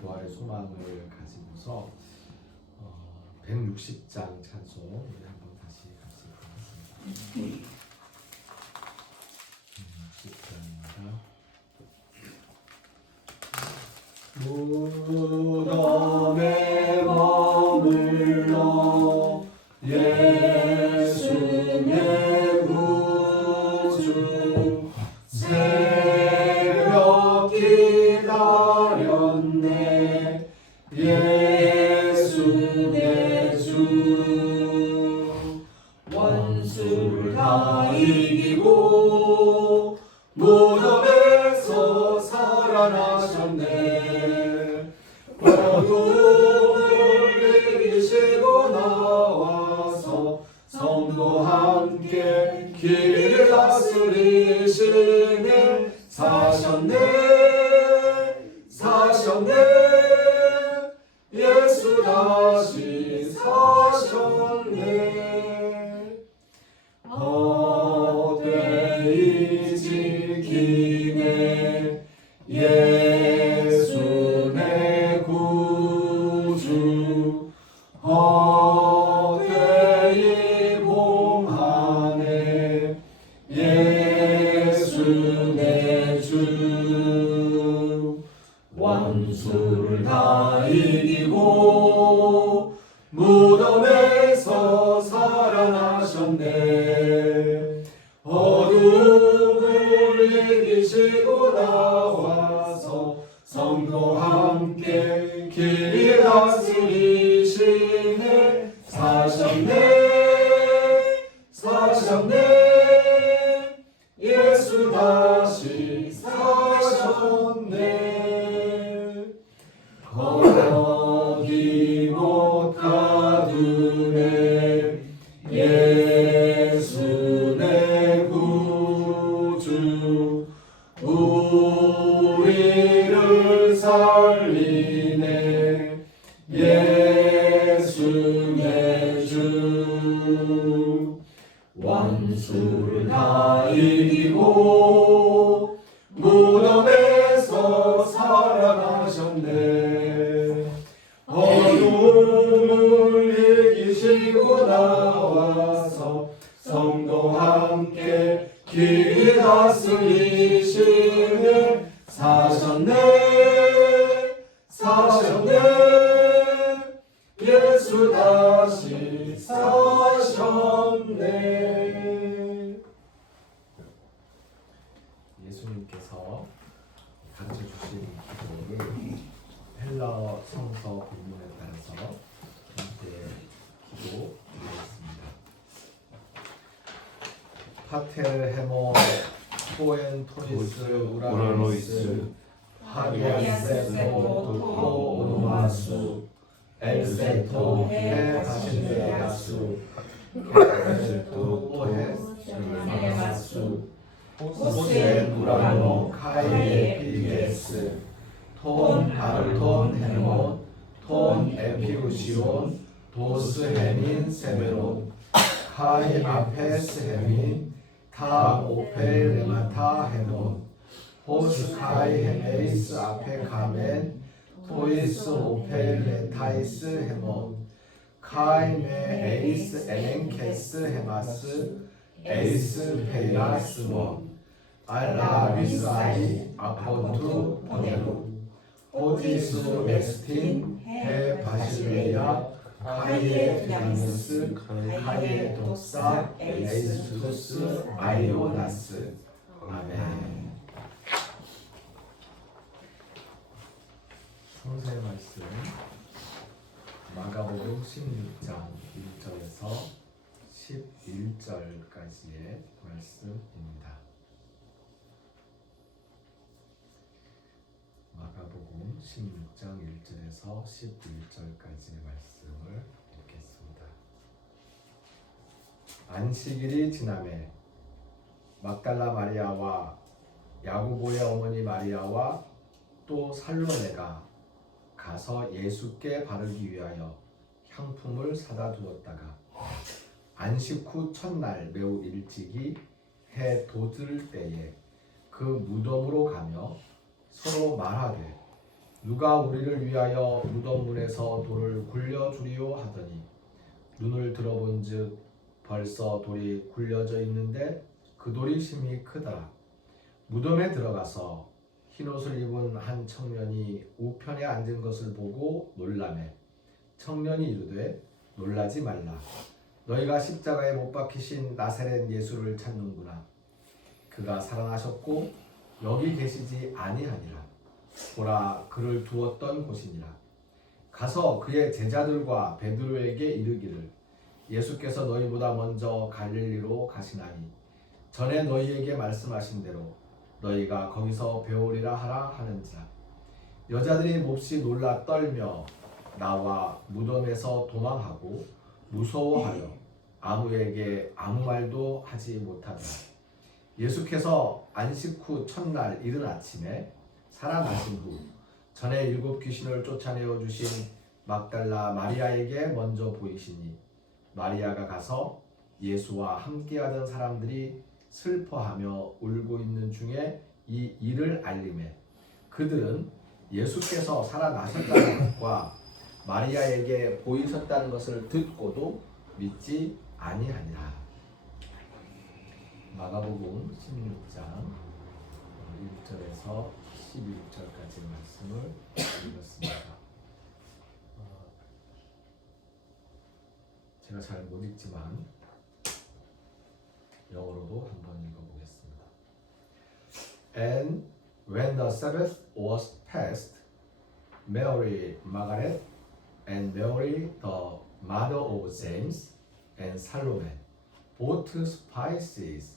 부활의 소망을 가지고서 160장 찬송 우리 한번 다시 같이 보겠습니다. 160장입니다. 무덤에 머물러 예수의 구주 새벽 기다렸네 예수 내 주 원수를 다 이기고 무덤에서 살아나셨네 어둠을 이기시고 나와서 성도 함께 길을 다스리시네 사셨네 예수 다시 사셨네 헛되이 지키네 예수 내 구주 헛되이 봉하네 예수 내 주 원수를 다 이기고 무덤에서 살아나셨네 어둠을 이기시고 나와서 성도 함께 길 다스리시네 사셨네 예수 다시 사셨네 거기 못 가두네 예수 내 구주 우리를 살리네 예수 내 주 원수를 다 이기고 무덤에서 살아나셨네 어둠을 이기시고 나와서 성도 함께 길 다스리시네 사셨네 예수 다시 사셨네 예수님께서 가르쳐 주신 기도를 헬라어 성서 본문에 따라서 함께 기도드리겠습니다. 파텔 헤모 토엔 토리스 우라노이스 하기아세토 토코 오노마수 엘세토 해 하신데야수 케르토 해 스르마수 호세 우라노 카이에 비게스 톤 아르톤 헤몬 톤 에피우시온 도스 헤민 세베론 카이 아페스 헤민 타 오페 레마타 헤몬 호스 카이 헤메이스 아페 카멘 토이스 오페 레타이스 헤몬 카이메 에이스 에렌케스 헤마스 에이스 페이라스몬 알라비사이 아포투 보네루 호티스 에스틴 해 바실레야 카이에 피나무스 카이에 독사 에이스투스 아이오나스 아멘. 성서의 말씀 마가복음 16장 1절에서 11절까지의 말씀입니다. 마가복음 16장 1절에서 11절까지의 말씀을 읽겠습니다. 안식일이 지나매 막달라 마리아와 야고보의 어머니 마리아와 또 살로메가 가서 예수께 바르기 위하여 향품을 사다 두었다가 안식 후 첫날 매우 일찍이 해 돋을 때에 그 무덤으로 가며 서로 말하되 누가 우리를 위하여 무덤 문에서 돌을 굴려주리요 하더니 눈을 들어본즉 벌써 돌이 굴려져 있는데 그 돌이 심히 크더라. 무덤에 들어가서 흰옷을 입은 한 청년이 우편에 앉은 것을 보고 놀라매 청년이 이르되 놀라지 말라. 너희가 십자가에 못 박히신 나사렛 예수를 찾는구나. 그가 살아나셨고 여기 계시지 아니하니라. 보라, 그를 두었던 곳이니라. 가서 그의 제자들과 베드로에게 이르기를 예수께서 너희보다 먼저 갈릴리로 가시나니 전에 너희에게 말씀하신 대로 너희가 거기서 배우리라 하라 하는지라. 여자들이 몹시 놀라 떨며 나와 무덤에서 도망하고 무서워하여 아무에게 아무 말도 하지 못하더라. 예수께서 안식 후 첫날 이른 아침에 살아나신 후 전에 7 귀신을 쫓아내어 주신 막달라 마리아에게 먼저 보이시니 마리아가 가서 예수와 함께하던 사람들이 슬퍼하며 울고 있는 중에 이 일을 알림해 그들은 예수께서 살아나셨다는 것과 마리아에게 보이셨다는 것을 듣고도 믿지 아니하니라. 마가복음 16장 1절에서 11절까지 말씀을 읽었습니다. 제가 잘 못 읽지만 영어로도 한번 읽어보겠습니다. And when the Sabbath was past, Mary Magdalene and Mary the mother of James and Salome bought spices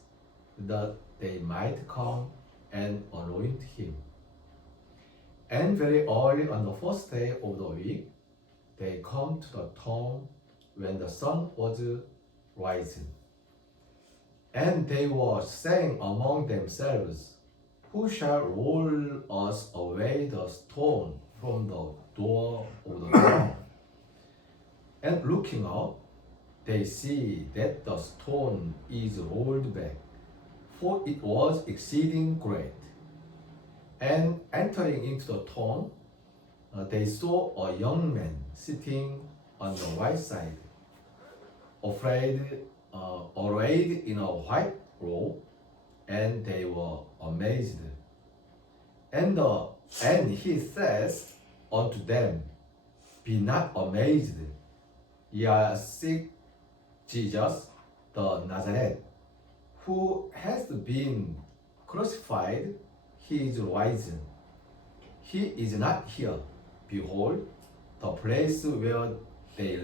that they might come and anoint him. And very early on the first day of the week, they come to the tomb when the sun was rising. And they were saying among themselves, who shall roll us away the stone from the door of the tomb? And looking up, they see that the stone is rolled back, for it was exceeding great. And entering into the tomb, they saw a young man sitting on the right side, arrayed in a white robe, and they were amazed. And he says unto them, be not amazed, ye seek Jesus the Nazarene, who has been crucified. He is risen. He is not here. Behold, the place where they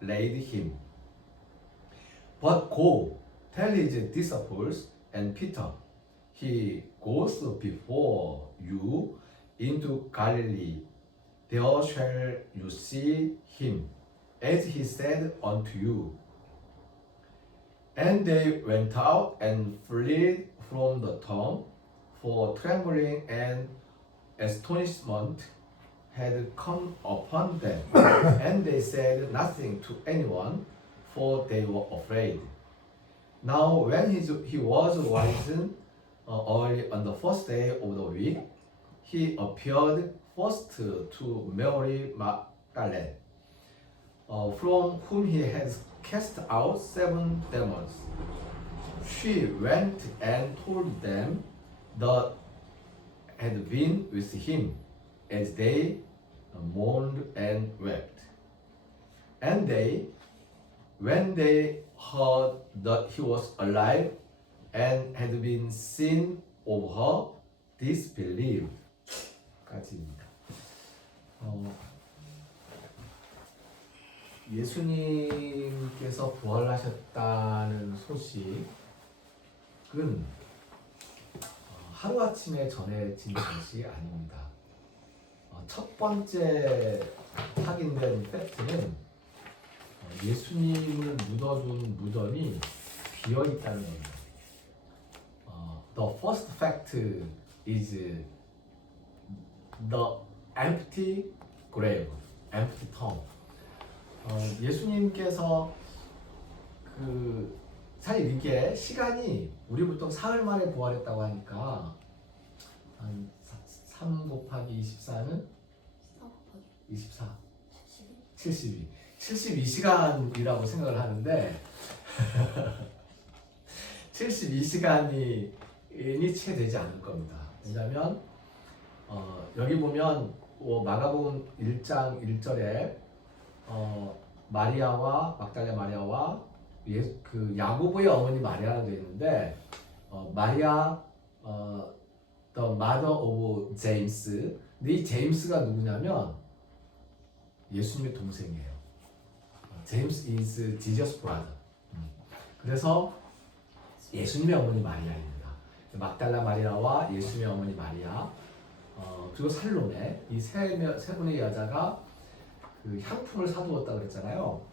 laid him. But go, tell his disciples and Peter, he goes before you into Galilee. There shall you see him, as he said unto you. And they went out and fled from the tomb, for trembling and astonishment had come upon them, and they said nothing to anyone, for they were afraid. Now when he was risen early on the first day of the week, he appeared first to Mary Magdalene, from whom he had cast out 7 demons. She went and told them that had been with him, as they mourned and wept. And they, when they heard that he was alive and had been seen of her, disbelieved. 까지입니다. 예수님께서 부활하셨다는 소식은 하루아침에 전해진 것이 아닙니다. 첫 번째 확인된 팩트는 예수님을 묻어둔 무덤이 비어 있다는 겁니다. The first fact is the empty grave, empty tomb. 예수님께서 사실 이게 시간이 우리 보통 사흘 만에 부활했다고 하니까 한 3 곱하기 24는 24. 72. 72시간이라고 생각을 하는데 72시간이 채 되지 않을 겁니다. 왜냐하면 여기 보면 마가복음 1장 1절에 마리아와 막달라 마리아와 그 야고보의 어머니 마리아라고 되어 있는데 마리아 the mother of James. 이 제임스가 누구냐면 예수님의 동생이에요. James is Jesus' brother. 그래서 예수님의 어머니 마리아입니다. 막달라 마리아와 예수님의 어머니 마리아, 그리고 살로메, 이 세 분의 여자가 그 향품을 사두었다 그랬잖아요.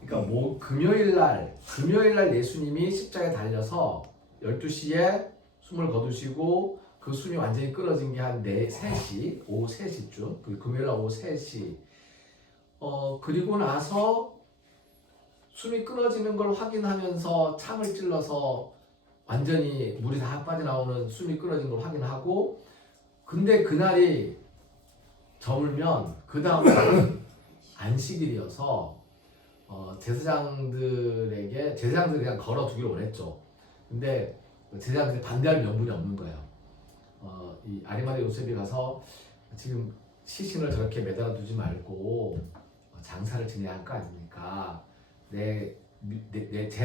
그러니까 금요일 날 예수님이 십자가에 달려서 12시에 숨을 거두시고 그 숨이 완전히 끊어진 게 한 3시, 오후 3시쯤, 그 금요일 날 오후 3시. 그리고 나서 숨이 끊어지는 걸 확인하면서 창을 찔러서 완전히 물이 다 빠져나오는 숨이 끊어진 걸 확인하고, 근데 그날이 저물면 그 다음 날은 안식일이어서 제사장들이 그냥 걸어두기를 원했죠. 근데 제사장들이 반대할 명분이 없는 거예요. 이 아리마대 요셉이 가서 지금 시신을 저렇게 매달아 두지 말고 장사를 지내야 할 거 아닙니까? 제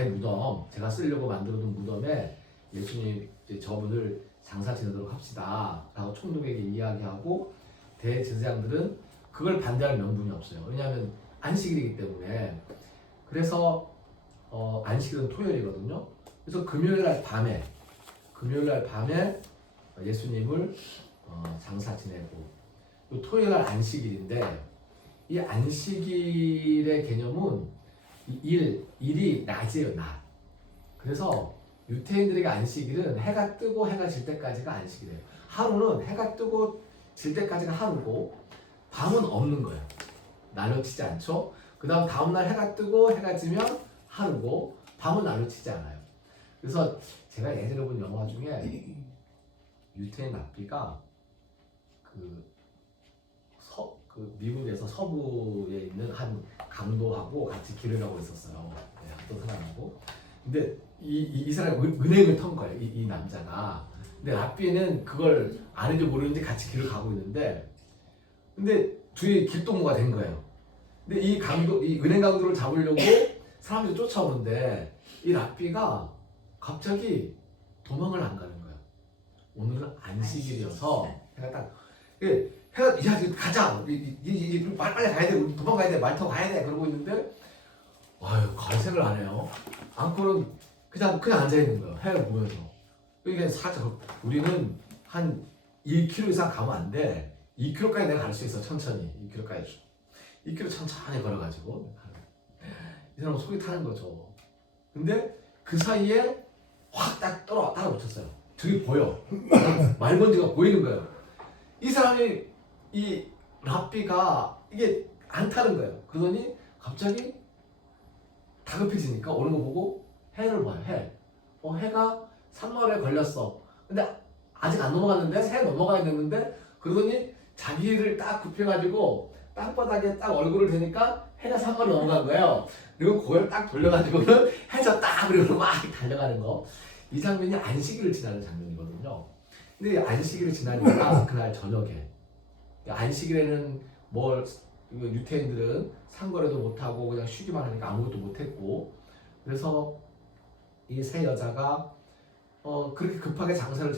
무덤, 제가 쓰려고 만들어둔 무덤에 예수님 저분을 장사 지내도록 합시다 라고 총독에게 이야기하고, 대제사장들은 그걸 반대할 명분이 없어요. 왜냐하면 안식일이기 때문에. 그래서 안식일은 토요일이거든요. 그래서 금요일 날 밤에 예수님을 장사 지내고, 또 토요일 날 안식일인데, 이 안식일의 개념은 일이 낮이에요, 낮. 그래서 유태인들에게 안식일은 해가 뜨고 해가 질 때까지가 안식일이에요. 하루는 해가 뜨고 질 때까지가 하루고, 밤은 없는 거예요. 날로 치지 않죠. 그 다음 날 해가 뜨고 해가 지면 하루고, 밤은 날로 치지 않아요. 그래서 제가 예전에 본 영화 중에 유태인 랍비가 그 미국에서 서부에 있는 한 강도하고 같이 길을 가고 있었어요. 어떤 사람하고. 근데 이 사람이 은행을 턴 거예요. 이 남자가. 근데 랍비는 그걸 아는지 모르는지 같이 길을 가고 있는데, 근데 둘이 길동무가 된 거예요. 근데 이 은행 강도를 잡으려고 사람들이 쫓아오는데, 이 랍비가 갑자기 도망을 안 가는 거예요. 오늘은 안식일이어서 해가 딱 야 가자, 빨리 가야 돼, 우리 도망가야 돼, 말 타고 가야 돼 그러고 있는데, 갈 생각을 안 해요. 안고는 그냥 앉아 있는 거예요. 해를 보면서. 이게 살짝, 우리는 한 1km 이상 가면 안 돼. 2km까지 내가 갈 수 있어, 천천히. 2km까지 2km 천천히 걸어가지고 이 사람은 속이 타는 거죠. 근데 그 사이에 확 딱 따라 붙였어요. 저기 보여. 말먼지가 보이는 거예요. 이 사람이, 이 랍비가 이게 안 타는 거예요. 그러더니 갑자기 다급해지니까 오는 거 보고 해를 봐요. 해가 산머리에 걸렸어. 근데 아직 안 넘어갔는데, 새 넘어가야 되는데, 그러더니 자기를 딱 굽혀가지고 땅바닥에 딱 얼굴을 대니까 해가 산머리 넘어간 거예요. 그리고 그걸 딱 돌려가지고는 해졌다 그리고 막 달려가는 거. 이 장면이 안식일을 지나는 장면이거든요. 근데 안식일을 지나니까 그날 저녁에, 안식일에는 유태인들은 상거래도 못하고 그냥 쉬기만 하니까 아무것도 못했고, 그래서 이 세 여자가 그렇게 급하게 장사를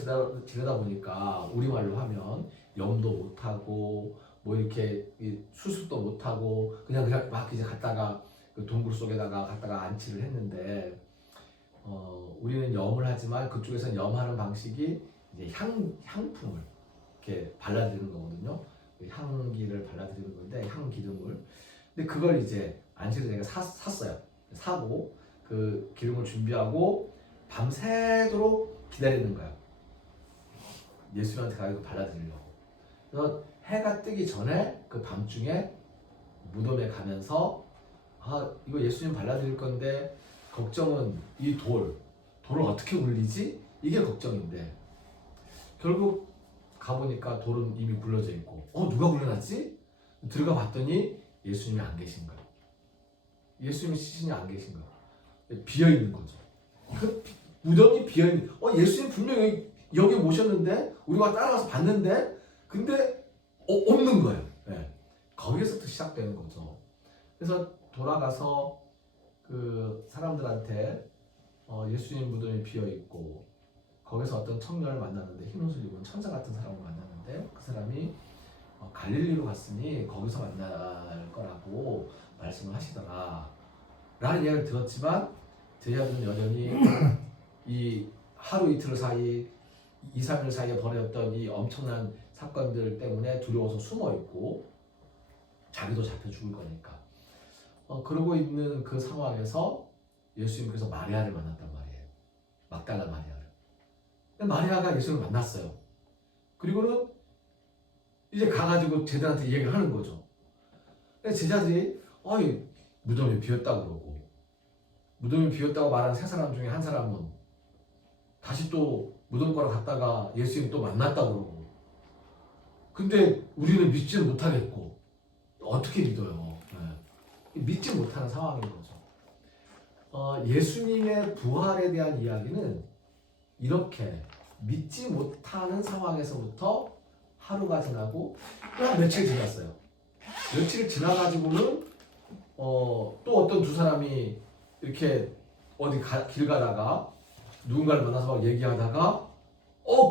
지내다 보니까, 우리말로 하면 염도 못하고 이렇게 수습도 못하고 그냥 막 이제 갔다가 그 동굴 속에다가 갔다가 안치를 했는데, 우리는 염을 하지만 그쪽에서는 염하는 방식이 이제 향품을 이렇게 발라드리는 거거든요. 향기를 발라드리는 건데, 향기름을. 근데 그걸 이제 안식일에 제가 샀어요. 사고 그 기름을 준비하고 밤새도록 기다리는 거예요. 예수님한테 가서 발라드리려고. 그래서 해가 뜨기 전에 그 밤중에 무덤에 가면서, 이거 예수님 발라드릴 건데 걱정은 이 돌을 어떻게 올리지? 이게 걱정인데, 결국 가보니까 돌은 이미 굴러져 있고 누가 굴려놨지? 들어가 봤더니 예수님이 안 계신 거예요. 예수님의 시신이 안 계신 거예요. 비어 있는 거죠. 그 무덤이 비어 있는. 예수님 분명히 여기 모셨는데 우리가 따라가서 봤는데 근데 없는 거예요. 네. 거기에서부터 시작되는 거죠. 그래서 돌아가서 그 사람들한테 예수님 무덤이 비어 있고 거기서 어떤 청년을 만났는데 흰 옷을 입은 천사 같은 사람을 만났는데 그 사람이 갈릴리로 갔으니 거기서 만날 거라고 말씀을 하시더라 라는 이야기를 들었지만 제자들은 여전히 이 하루 이틀 사이 2, 3일 사이에 벌어졌던 이 엄청난 사건들 때문에 두려워서 숨어 있고 자기도 잡혀 죽을 거니까 그러고 있는 그 상황에서 예수님께서 마리아를 만났단 말이에요. 막달라 마리아를. 마리아가 예수님을 만났어요. 그리고는 이제 가가지고 제자들한테 얘기를 하는 거죠. 제자들이 무덤이 비었다고 그러고 무덤이 비었다고 말하는 세 사람 중에 한 사람은 다시 또 무덤가로 갔다가 예수님 또 만났다고 그러고 근데 우리는 믿지 못하겠고 어떻게 믿어요? 네. 믿지 못하는 상황인 거죠. 예수님의 부활에 대한 이야기는 이렇게 믿지 못하는 상황에서부터 하루가 지나고 또 며칠 지났어요. 며칠 지나가지고는 또 어떤 두 사람이 이렇게 어디 길 가다가 누군가를 만나서 막 얘기하다가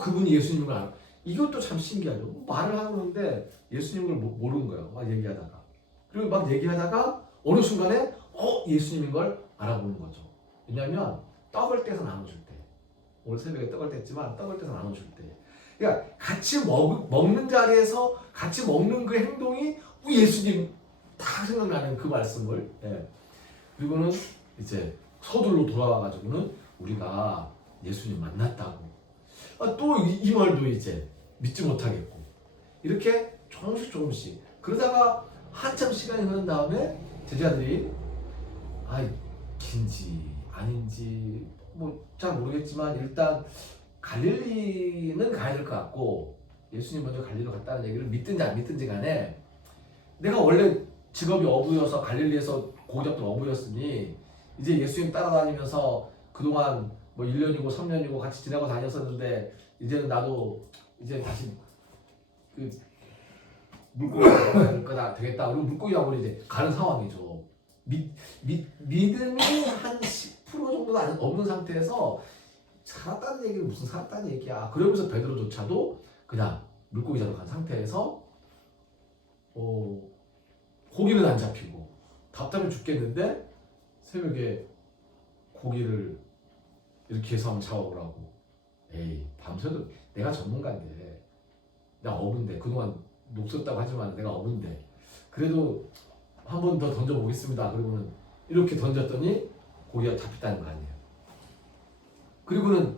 그분이 예수님인 걸 알아. 이것도 참 신기하죠. 말을 하는데 예수님을 모르는 거예요. 막 얘기하다가 그리고 막 얘기하다가 어느 순간에 예수님인 걸 알아보는 거죠. 왜냐하면 떡을 떼서 나눠줄 때 오늘 새벽에 떡을 뗐지만 떡을 떼서 나눠줄 때 그러니까 같이 먹는 자리에서 같이 먹는 그 행동이 예수님 다 생각나는 그 말씀을 그리고는 이제 서둘러 돌아와가지고는 우리가 예수님 만났다고 또 이 말도 이제 믿지 못하겠고 이렇게 조금씩 그러다가 한참 시간이 흐른 다음에 제자들이 긴지 아닌지 잘 모르겠지만 일단 갈릴리는 가야 될 것 같고 예수님 먼저 갈릴리로 갔다는 얘기를 믿든지 안 믿든지 간에 내가 원래 직업이 어부여서 갈릴리에서 고기 잡던 어부였으니 이제 예수님 따라다니면서 그동안 1년이고 3년이고 같이 지내고 다녔었는데 이제는 나도 이제 다시 그 물고기 잡을 거다 되겠다. 그리고 물고기 잡으러 이제 가는 상황이죠. 믿음이 한 10% 정도도 없는 상태에서 살았다는 얘기는 무슨 살았다는 얘기야. 그러면서 베드로조차도 그냥 물고기 잡으러 간 상태에서 고기는 안 잡히고 답답해 죽겠는데 새벽에 고기를 이렇게 해서 한번 잡아보라고. 밤새도 내가 전문가인데 나 어부인데 그동안 녹슬었다고 하지만 내가 어부인데 그래도 한 번 더 던져보겠습니다. 그리고는 이렇게 던졌더니 고기가 잡혔다는 거 아니에요. 그리고는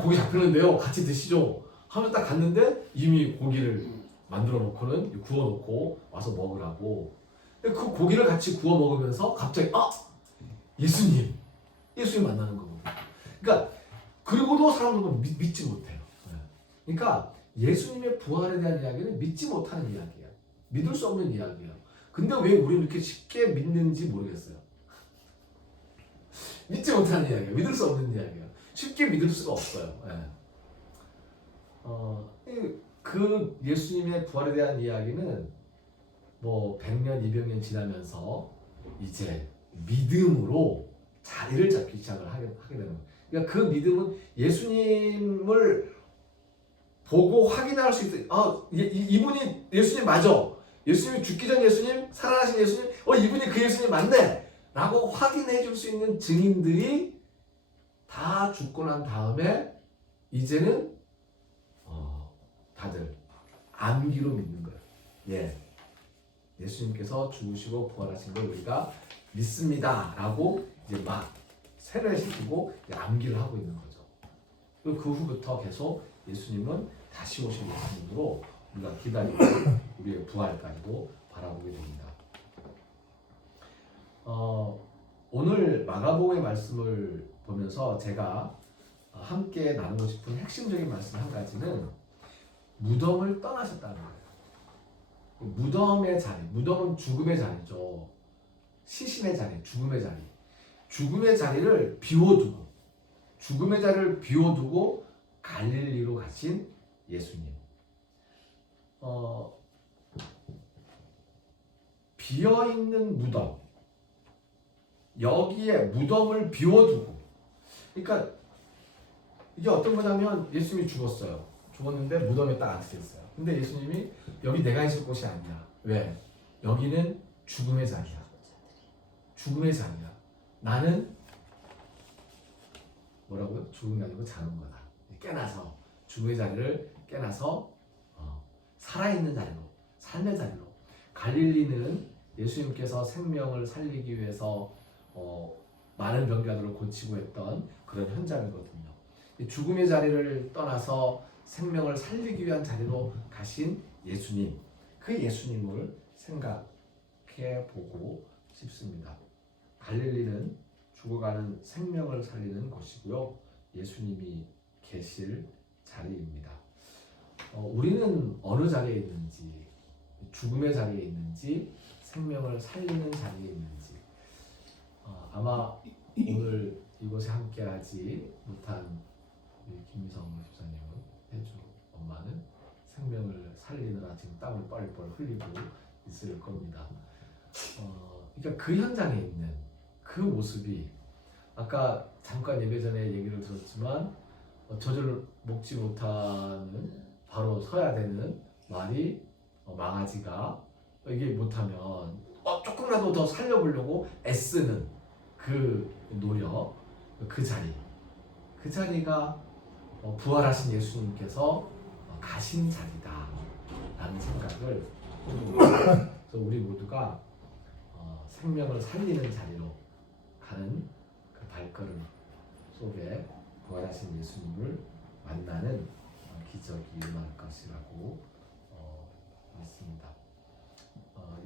고기 잡히는데요 같이 드시죠 하면서 딱 갔는데 이미 고기를 만들어 놓고는 구워 놓고 와서 먹으라고. 그 고기를 같이 구워 먹으면서 갑자기 예수님 만나는 거고. 그러니까 그리고도 사람들은 믿지 못해요. 그러니까 예수님의 부활에 대한 이야기는 믿지 못하는 이야기야. 믿을 수 없는 이야기야. 근데 왜 우리는 이렇게 쉽게 믿는지 모르겠어요. 믿지 못하는 이야기야. 믿을 수 없는 이야기야. 쉽게 믿을 수가 없어요. 그 예수님의 부활에 대한 이야기는 100년, 200년 지나면서 이제 믿음으로 자리를 잡기 시작을 하게 되는 거예요. 그러니까 그 믿음은 예수님을 보고 확인할 수 있다. 이분이 예수님 맞아. 예수님이 죽기 전 예수님, 살아나신 예수님, 이분이 그 예수님 맞네 라고 확인해 줄 수 있는 증인들이 다 죽고 난 다음에 이제는 다들 암기로 믿는 거예요. 예수님께서 죽으시고 부활하신 걸 우리가 믿습니다 라고 이제 막 세례시키고 암기를 하고 있는 거죠. 그리고 그 후부터 계속 예수님은 다시 오실 예수님으로 우리가 기다리고 우리의 부활까지도 바라보게 됩니다. 오늘 마가복음의 말씀을 보면서 제가 함께 나누고 싶은 핵심적인 말씀 한 가지는 무덤을 떠나셨다는 거예요. 무덤의 자리, 무덤은 죽음의 자리죠. 시신의 자리, 죽음의 자리. 죽음의 자리를 비워두고, 죽음의 자리를 비워두고 갈릴리로 가신 예수님. 비어있는 무덤, 여기에 무덤을 비워두고, 그러니까 이게 어떤 거냐면 예수님이 죽었는데 무덤에 딱 앉으셨어요. 근데 예수님이 여기 내가 있을 곳이 아니야. 왜? 여기는 죽음의 자리야. 죽음의 자리야. 나는 뭐라고요? 죽음이 아니고 자는 거다. 깨나서 죽음의 자리를 깨나서 살아있는 자리로, 삶의 자리로. 갈릴리는 예수님께서 생명을 살리기 위해서 많은 병자들을 고치고 했던 그런 현장이거든요. 죽음의 자리를 떠나서 생명을 살리기 위한 자리로 가신 예수님, 그 예수님을 생각해 보고 싶습니다. 갈릴리는 죽어가는 생명을 살리는 곳이고요. 예수님이 계실 자리입니다. 우리는 어느 자리에 있는지, 죽음의 자리에 있는지, 생명을 살리는 자리에 있는지, 아마 오늘 이곳에 함께하지 못한 김미성 집사님은, 혜주 엄마는 생명을 살리느라 지금 땀을 뻘뻘 흘리고 있을 겁니다. 그러니까 그 현장에 있는 그 모습이, 아까 잠깐 예배 전에 얘기를 들었지만 젖을 먹지 못하는, 바로 서야 되는 말이 망아지가 이게 못하면 조금이라도 더 살려보려고 애쓰는 그 노력, 그 자리가 부활하신 예수님께서 가신 자리다 라는 생각을 그래서 우리 모두가 생명을 살리는 자리로 가는 그 발걸음 속에 부활하신 예수님을 만나는 기적이 일어날 것이라고 믿습니다.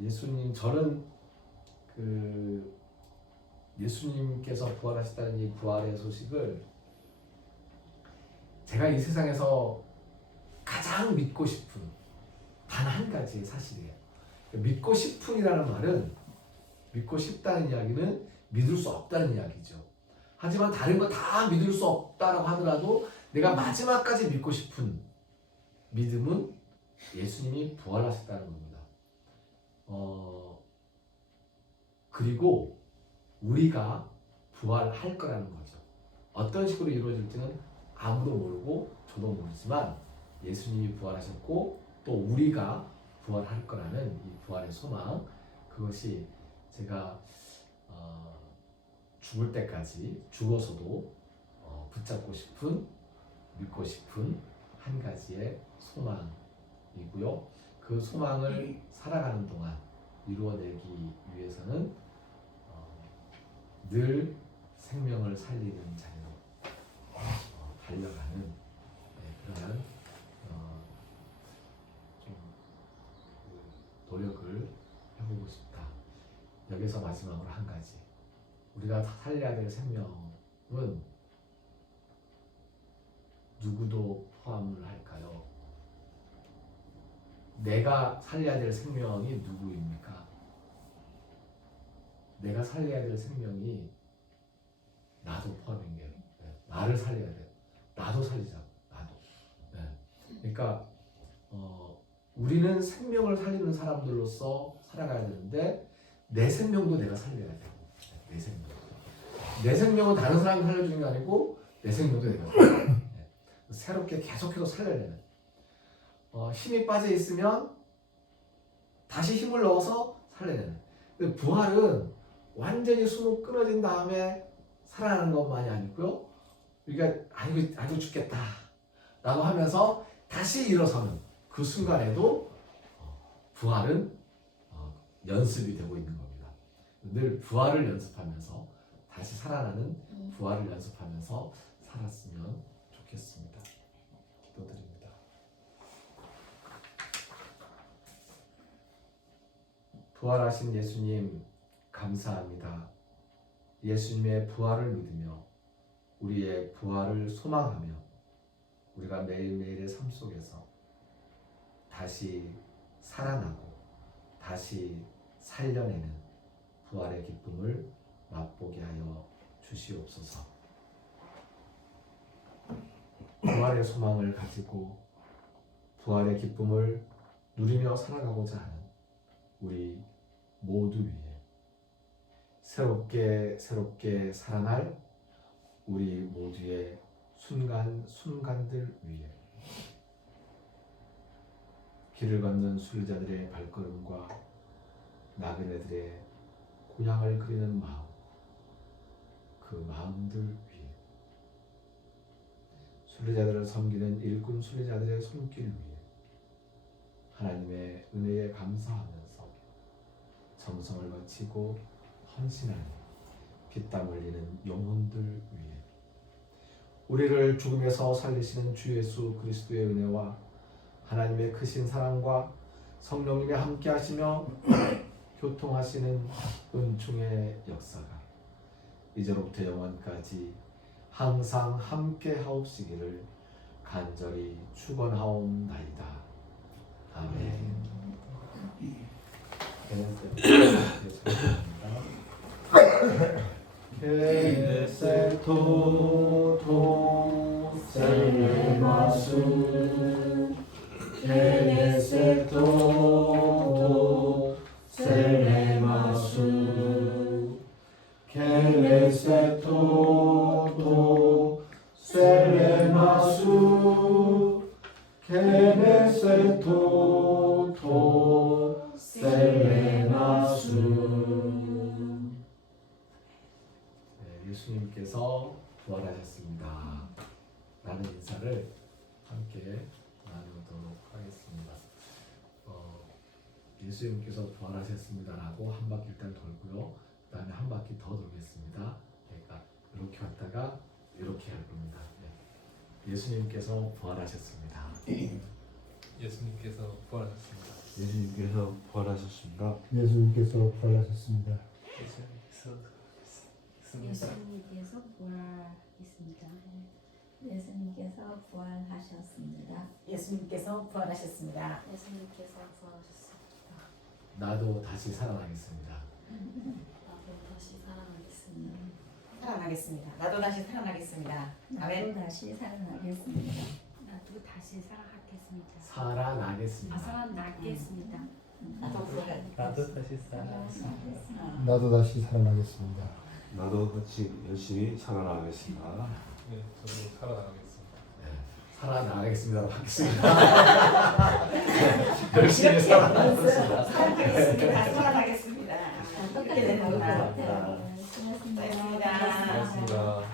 예수님, 저는 그 예수님께서 부활하셨다는 이 부활의 소식을 제가 이 세상에서 가장 믿고 싶은 단 한 가지의 사실이에요. 믿고 싶은이라는 말은, 믿고 싶다는 이야기는 믿을 수 없다는 이야기죠. 하지만 다른 거 다 믿을 수 없다라고 하더라도 내가 마지막까지 믿고 싶은 믿음은 예수님이 부활하셨다는 겁니다. 그리고 우리가 부활할 거라는 거죠. 어떤 식으로 이루어질지는 아무도 모르고 저도 모르지만 예수님이 부활하셨고 또 우리가 부활할 거라는 이 부활의 소망, 그것이 제가 죽을 때까지, 죽어서도 붙잡고 싶은, 믿고 싶은 한 가지의 소망이고요. 그 소망을 살아가는 동안 이루어내기 위해서는 늘 생명을 살리는 자리로 달려가는 그러한 좀 노력을 해보고 싶다. 여기서 마지막으로 한 가지, 우리가 살려야 될 생명은 누구도 포함을 할까요? 내가 살려야 될 생명이 누구입니까? 내가 살려야 될 생명이 나도 포함인 게, 나를 살려야 돼. 나도 살리자. 나도. 그러니까 우리는 생명을 살리는 사람들로서 살아가야 되는데 내 생명도 내가 살려야 돼. 내 생명은 다른 사람이 살려주는 게 아니고 내 생명도 내가 살려야 돼. 새롭게 계속해서 살려야 되는. 힘이 빠져 있으면 다시 힘을 넣어서 살려야 되는. 근데 부활은 완전히 숨이 끊어진 다음에 살아나는 것만이 아니고요. 우리가 아이고 죽겠다 라고 하면서 다시 일어서는 그 순간에도 부활은 연습이 되고 있는 겁니다. 늘 부활을 연습하면서 다시 살아나는 부활을 연습하면서 살았으면 좋겠습니다. 기도드립니다. 부활하신 예수님 감사합니다. 예수님의 부활을 믿으며 우리의 부활을 소망하며 우리가 매일매일의 삶 속에서 다시 살아나고 다시 살려내는 부활의 기쁨을 맛보게 하여 주시옵소서. 부활의 소망을 가지고 부활의 기쁨을 누리며 살아가고자 하는 우리 모두 위에 새롭게 살아날 우리 모두의 순간들 위에 길을 걷는 순례자들의 발걸음과 나그네들의 고향을 그리는 마음, 그 마음들 위에 순례자들을 섬기는 일꾼 순례자들의 손길 위에 하나님의 은혜에 감사하면서 정성을 바치고 헌신하는 피땀 흘리는 영혼들 위에 우리를 죽음에서 살리시는 주 예수 그리스도의 은혜와 하나님의 크신 사랑과 성령님의 함께 하시며 교통하시는 은총의 역사가 이제로부터 영원까지 항상 함께 하옵시기를 간절히 축원하옵나이다. 아멘. 케네세토 셀레마수 케네세토 셀레마수 케네세토 셀레마수 케네세토 셀레마수. 예수님께서 부활하셨습니다. 라는 인사를 함께 나누도록 하겠습니다. 예수님께서 부활하셨습니다라고 한 바퀴 일단 돌고요. 그 다음에 한 바퀴 더 돌겠습니다. 그러니까 이렇게 왔다가 이렇게 할 겁니다. 네. 예수님께서 부활하셨습니다. 예수님께서 부활하셨습니다. 예수님께서 부활하셨습니다. 예수님께서 부활하셨습니다. 예수님께서 부활했습니다. 예수님께서 부활하셨습니다. 예수님께서 부활하셨습니다. 예수님께서 부활하셨습니다. 나도 다시 살아나겠습니다. 나도 다시 살아나겠습니다. 살아나겠습니다. 나도 다시 살아나겠습니다. 아멘. 나도 다시 살아나겠습니다. 나도 다시 살아가겠습니다. 살아나겠습니다. 살아나겠습니다. 나도 부활. 나도 다시 살아. 나도 다시 살아나겠습니다. 나도 같이 열심히 살아나가겠습니다. 네, 저도 살아나가겠습니다. 살아나가겠습니다로 바뀌었습니다. 열심히 살아나겠습니다. 살아나겠습니다. 살아나겠습니다. 똑같이 이렇게 되는 나올 것 거구나. 같아요. 수고하셨습니다. 수고하셨습니다. 고맙습니다.